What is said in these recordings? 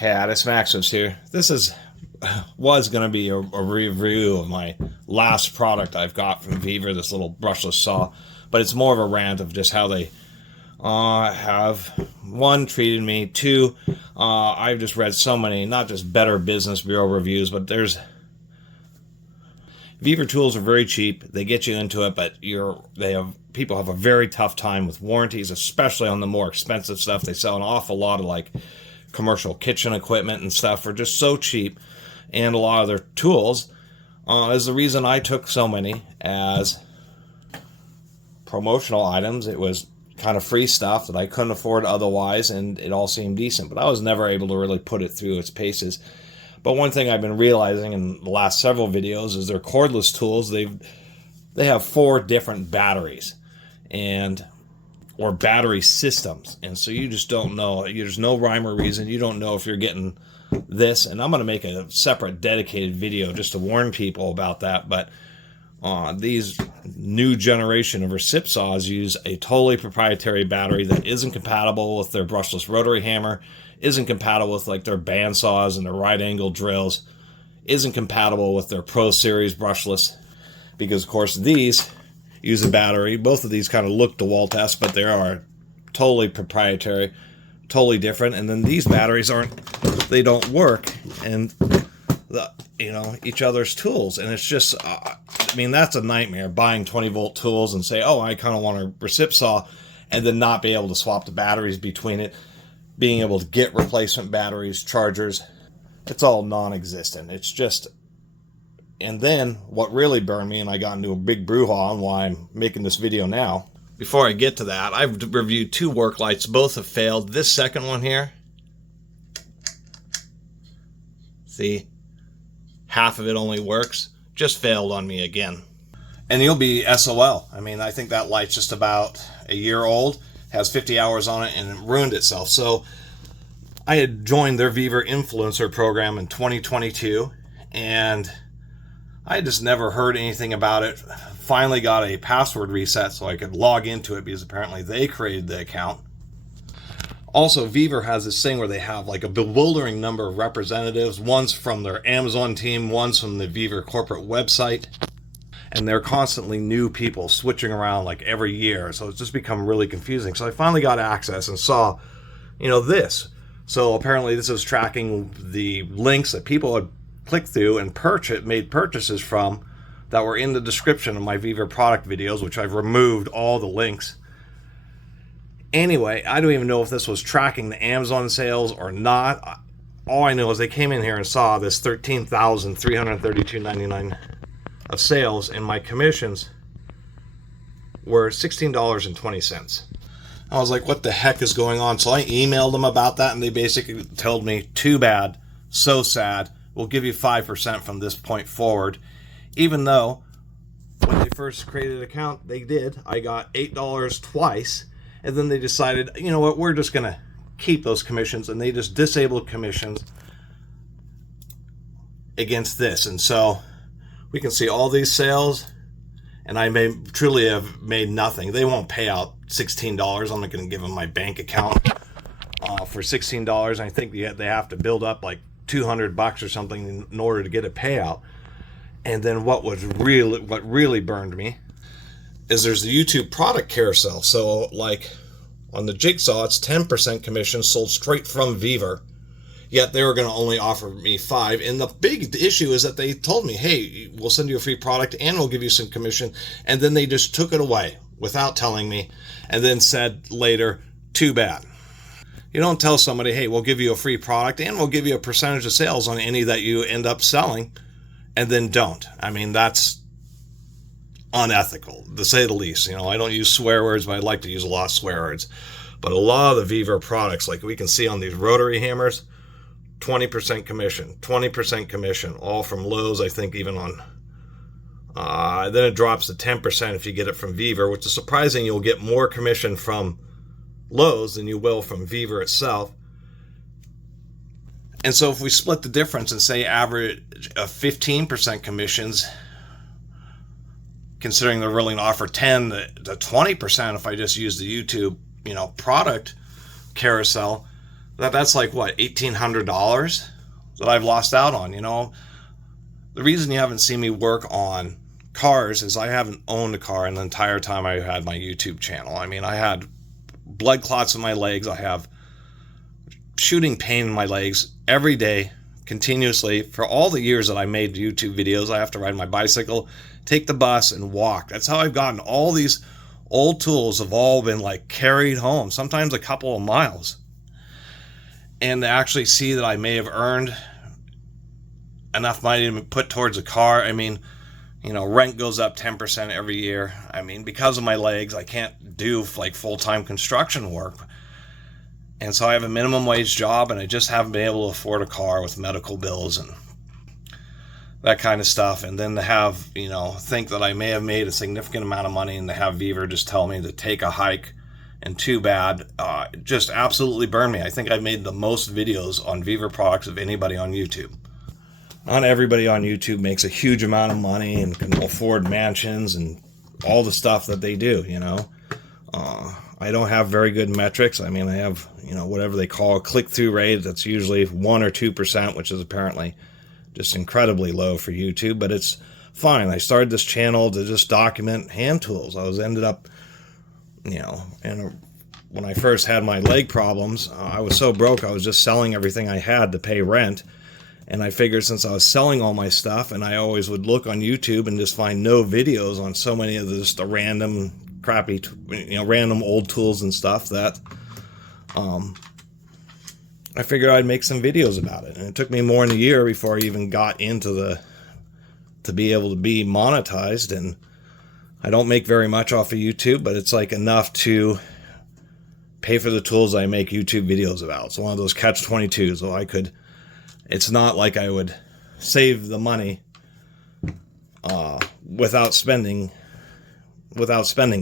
Catus, Maximus here. This was going to be a review of my last product I've got from Vevor, this little brushless saw, but it's more of a rant of just how they have, one, treated me, two, I've just read so many, not just Better Business Bureau reviews, but Vevor tools are very cheap. They get you into it, but people have a very tough time with warranties, especially on the more expensive stuff. They sell an awful lot of like commercial kitchen equipment and stuff for just so cheap, and a lot of their tools is the reason I took so many as promotional items. It was kind of free stuff that I couldn't afford otherwise, and it all seemed decent, but I was never able to really put it through its paces. But one thing I've been realizing in the last several videos is their cordless tools, they have 4 different batteries or battery systems, and so you just don't know. There's no rhyme or reason. You don't know if you're getting this, and I'm going to make a separate dedicated video just to warn people about that. But these new generation of recip saws use a totally proprietary battery that isn't compatible with their brushless rotary hammer, isn't compatible with like their band saws and their right angle drills, isn't compatible with their Pro Series brushless, because of course these use a battery. Both of these kind of look DeWalt-esque, but they are totally proprietary, totally different. And then these batteries they don't work and each other's tools, and it's just that's a nightmare, buying 20-volt tools and say, oh, I kind of want a recip saw, and then not be able to swap the batteries between it, being able to get replacement batteries, chargers. It's all non-existent. It's just, and then what really burned me, and I got into a big brouhaha on why I'm making this video now. Before I get to that, I've reviewed 2 work lights. Both have failed. This second one here, see, half of it only works, just failed on me again. And you'll be SOL. I think that light's just about a year old, has 50 hours on it, and it ruined itself. So I had joined their Vevor influencer program in 2022, and I just never heard anything about it. Finally got a password reset so I could log into it, because apparently they created the account. Also, Vevor has this thing where they have like a bewildering number of representatives. One's from their Amazon team, one's from the Vevor corporate website. And they're constantly new people switching around like every year. So it's just become really confusing. So I finally got access and saw, this. So apparently this is tracking the links that people had clicked through and made purchases from that were in the description of my Vevor product videos, which I've removed all the links. Anyway, I don't even know if this was tracking the Amazon sales or not. All I know is they came in here and saw this $13,332.99 of sales, and my commissions were $16.20. I was like, what the heck is going on? So I emailed them about that, and they basically told me, too bad, so sad, we'll give you 5% from this point forward. Even though when they first created an account, they did. I got $8 twice. And then they decided, you know what, we're just going to keep those commissions, and they just disabled commissions against this. And so we can see all these sales, and I may truly have made nothing. They won't pay out $16. I'm not going to give them my bank account for $16. I think they have to build up like $200 or something in order to get a payout. And then what really burned me is there's the YouTube product carousel. So like on the Jigsaw, it's 10% commission sold straight from Vevor, yet they were going to only offer me 5. And the big issue is that they told me, hey, we'll send you a free product and we'll give you some commission. And then they just took it away without telling me, and then said later, too bad. You don't tell somebody, hey, we'll give you a free product and we'll give you a percentage of sales on any that you end up selling, and then don't. That's unethical, to say the least. I don't use swear words, but I'd like to use a lot of swear words. But a lot of the Vevor products, like we can see on these rotary hammers, 20% commission, 20% commission, all from Lowe's, I think, even on. Then it drops to 10% if you get it from Vevor, which is surprising. You'll get more commission from Lowe's than you will from Vevor itself. And so if we split the difference and say average of 15% commissions, considering they're willing to offer 10 to 20% if I just use the YouTube, product carousel, that's like, what, $1,800 that I've lost out on, you know? The reason you haven't seen me work on cars is I haven't owned a car in the entire time I had my YouTube channel. I mean, I had blood clots in my legs. I have shooting pain in my legs every day, continuously. For all the years that I made YouTube videos, I have to ride my bicycle, take the bus, and walk. That's how I've gotten all these old tools have all been like carried home, sometimes a couple of miles. And to actually see that I may have earned enough money to put towards a car, I mean, you know, rent goes up 10% every year. I mean, because of my legs, I can't do like full-time construction work. And so I have a minimum wage job, and I just haven't been able to afford a car with medical bills and that kind of stuff. And then to have, you know, think that I may have made a significant amount of money, and to have Vevor just tell me to take a hike, and too bad, just absolutely burned me. I think I've made the most videos on Vevor products of anybody on YouTube. Not everybody on YouTube makes a huge amount of money and can afford mansions and all the stuff that they do, you know. I don't have very good metrics. I mean, I have, you know, whatever they call a click-through rate. That's usually 1 or 2%, which is apparently just incredibly low for YouTube, but it's fine. I started this channel to just document hand tools. Ended up, you know, and when I first had my leg problems, I was so broke, I was just selling everything I had to pay rent. And I figured, since I was selling all my stuff, and I always would look on YouTube and just find no videos on so many of the random crappy, you know, random old tools and stuff, that I figured I'd make some videos about it. And it took me more than a year before I even got into to be able to be monetized. And I don't make very much off of YouTube, but it's like enough to pay for the tools I make YouTube videos about. It's one of those catch-22s. So it's not like I would save the money without spending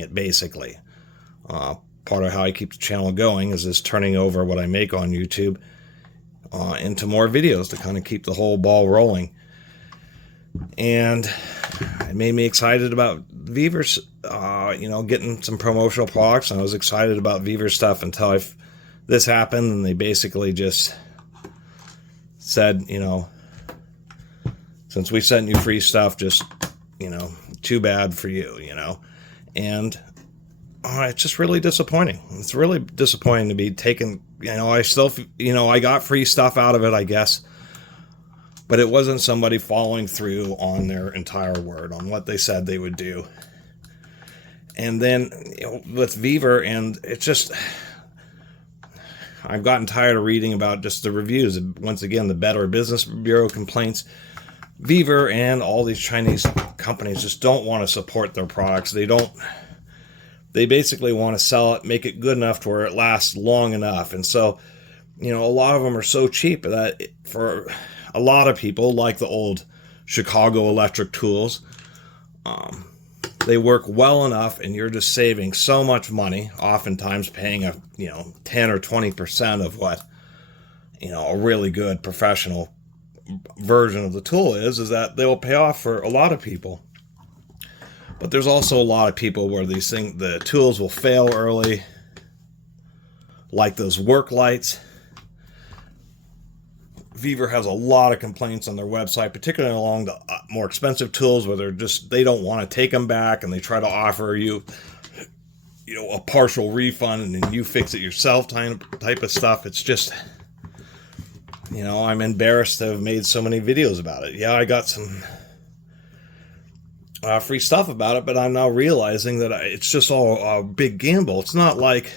it, basically. Part of how I keep the channel going is just turning over what I make on YouTube into more videos to kind of keep the whole ball rolling. And it made me excited about Vevor's, you know, getting some promotional products. And I was excited about Vevor stuff until this happened, and they basically just said, you know, since we sent you free stuff, just, you know, too bad for you, you know. And it's just really disappointing. It's really disappointing to be taken, you know. I still, you know, I got free stuff out of it, I guess, but it wasn't somebody following through on their entire word, on what they said they would do. And then, you know, with Vevor, and it's just, I've gotten tired of reading about just the reviews. Once again, the Better Business Bureau complaints. Vevor and all these Chinese companies just don't want to support their products. They basically want to sell it, make it good enough to where it lasts long enough. And so, you know, a lot of them are so cheap that for a lot of people, like the old Chicago electric tools, they work well enough, and you're just saving so much money, oftentimes paying 10 or 20% of what, you know, a really good professional version of the tool is that they will pay off for a lot of people. But there's also a lot of people where the tools will fail early, like those work lights. Vevor has a lot of complaints on their website, particularly along the more expensive tools, where they don't want to take them back, and they try to offer you, you know, a partial refund, and then you fix it yourself type of stuff. It's just, you know, I'm embarrassed to have made so many videos about it. Yeah, I got some free stuff about it, but I'm now realizing that it's just all a big gamble. It's not like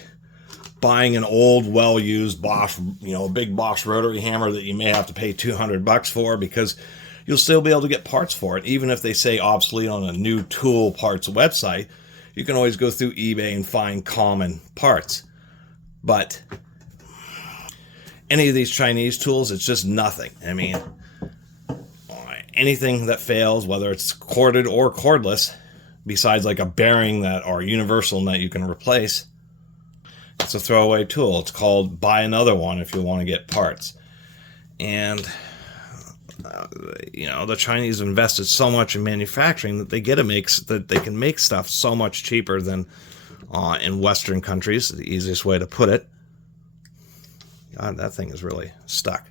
buying an old, well-used Bosch, you know, a big Bosch rotary hammer that you may have to pay $200 for, because you'll still be able to get parts for it. Even if they say obsolete on a new tool parts website, you can always go through eBay and find common parts. But any of these Chinese tools, it's just nothing. I mean, anything that fails, whether it's corded or cordless, besides like a bearing or universal that you can replace, it's a throwaway tool. It's called buy another one if you want to get parts. And you know, the Chinese invested so much in manufacturing that they can make stuff so much cheaper than in Western countries. The easiest way to put it. God, that thing is really stuck.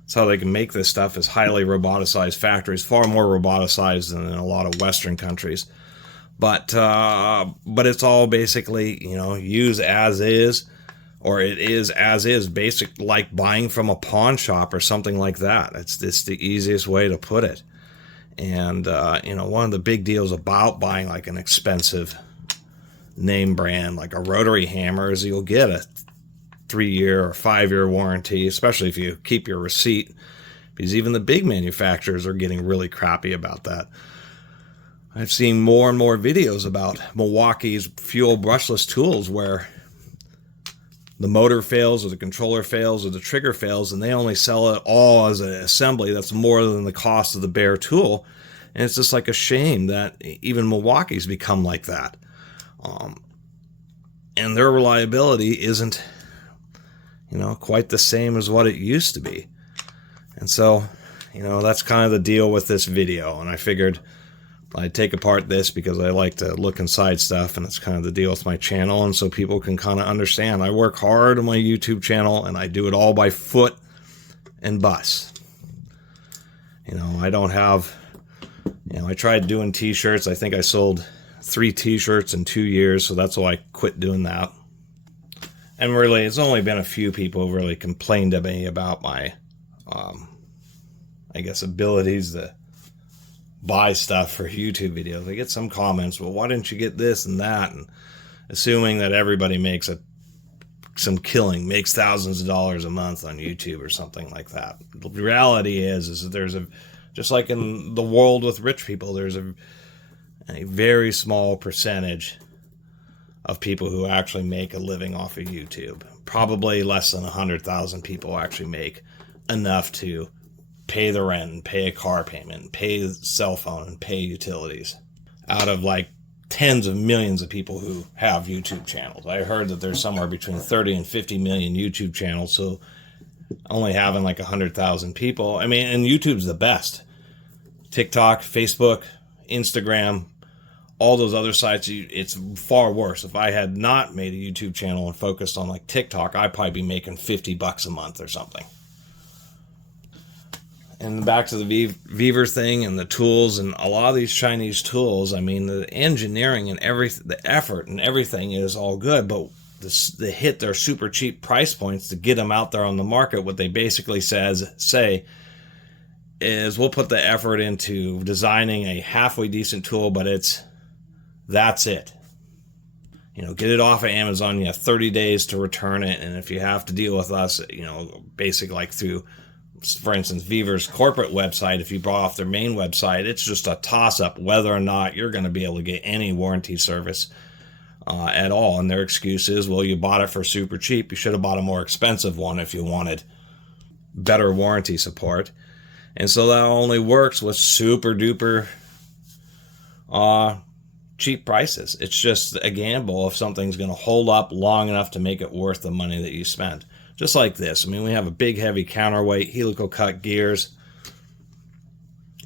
That's how they can make this stuff, is highly roboticized factories, far more roboticized than in a lot of Western countries. But it's all basically, you know, use as is, or it is as is, basic, like buying from a pawn shop or something like that. It's the easiest way to put it. And you know, one of the big deals about buying like an expensive name brand like a rotary hammer is you'll get a 3-year or 5-year warranty, especially if you keep your receipt, because even the big manufacturers are getting really crappy about that. I've seen more and more videos about Milwaukee's fuel brushless tools where the motor fails or the controller fails or the trigger fails, and they only sell it all as an assembly that's more than the cost of the bare tool. And it's just like a shame that even Milwaukee's become like that. And their reliability isn't, you know, quite the same as what it used to be. And so, you know, that's kind of the deal with this video. And I figured I'd take apart this because I like to look inside stuff, and it's kind of the deal with my channel. And so people can kind of understand. I work hard on my YouTube channel, and I do it all by foot and bus. You know, I don't have, you know, I tried doing t-shirts. I think I sold 3 t-shirts in 2 years, so that's why I quit doing that. And really, it's only been a few people who really complained to me about my, I guess, abilities to buy stuff for YouTube videos. I get some comments, well, why didn't you get this and that? And assuming that everybody makes some killing, makes thousands of dollars a month on YouTube or something like that. The reality is that there's just like in the world with rich people, there's a very small percentage of people who actually make a living off of YouTube. Probably less than 100,000 people actually make enough to pay the rent, and pay a car payment, and pay the cell phone, and pay utilities. Out of like tens of millions of people who have YouTube channels. I heard that there's somewhere between 30 and 50 million YouTube channels, so only having like 100,000 people. I mean, and YouTube's the best. TikTok, Facebook, Instagram, all those other sites, it's far worse. If I had not made a YouTube channel and focused on like TikTok, I'd probably be making $50 a month or something. And back to the Vevor thing and the tools and a lot of these Chinese tools, I mean, the engineering and everything, the effort and everything is all good, but they hit their super cheap price points to get them out there on the market. What they basically say is, we'll put the effort into designing a halfway decent tool, but that's it. You know, get it off of Amazon. You have 30 days to return it. And if you have to deal with us, you know, basically like through, for instance, Vevor's corporate website, if you bought off their main website, it's just a toss-up whether or not you're going to be able to get any warranty service at all. And their excuse is, well, you bought it for super cheap. You should have bought a more expensive one if you wanted better warranty support. And so that only works with super-duper cheap prices. It's just a gamble if something's going to hold up long enough to make it worth the money that you spent. Just like this. I mean, we have a big, heavy counterweight, helical cut gears.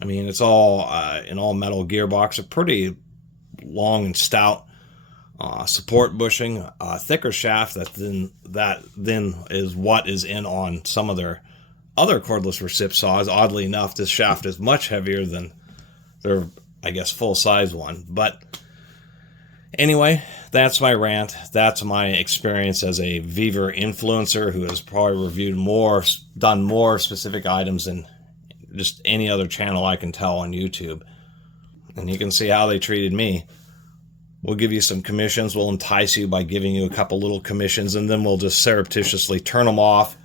I mean, it's all an all-metal gearbox, a pretty long and stout support bushing, thicker shaft that then is what is in on some of their other cordless recip saws. Oddly enough, this shaft is much heavier than their, I guess, full-size one. But anyway, that's my rant. That's my experience as a Vevor influencer who has probably reviewed more, done more specific items than just any other channel I can tell on YouTube. And you can see how they treated me. We'll give you some commissions. We'll entice you by giving you a couple little commissions, and then we'll just surreptitiously turn them off.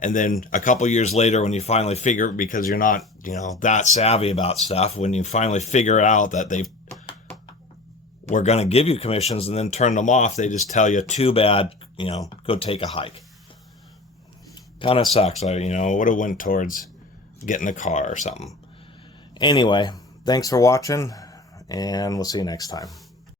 And then a couple years later, when you finally figure, because you're not, you know, that savvy about stuff, when you finally figure out that we're going to give you commissions and then turn them off, they just tell you, too bad, you know, go take a hike. Kind of sucks. You know, would have went towards getting a car or something. Anyway, thanks for watching, and we'll see you next time.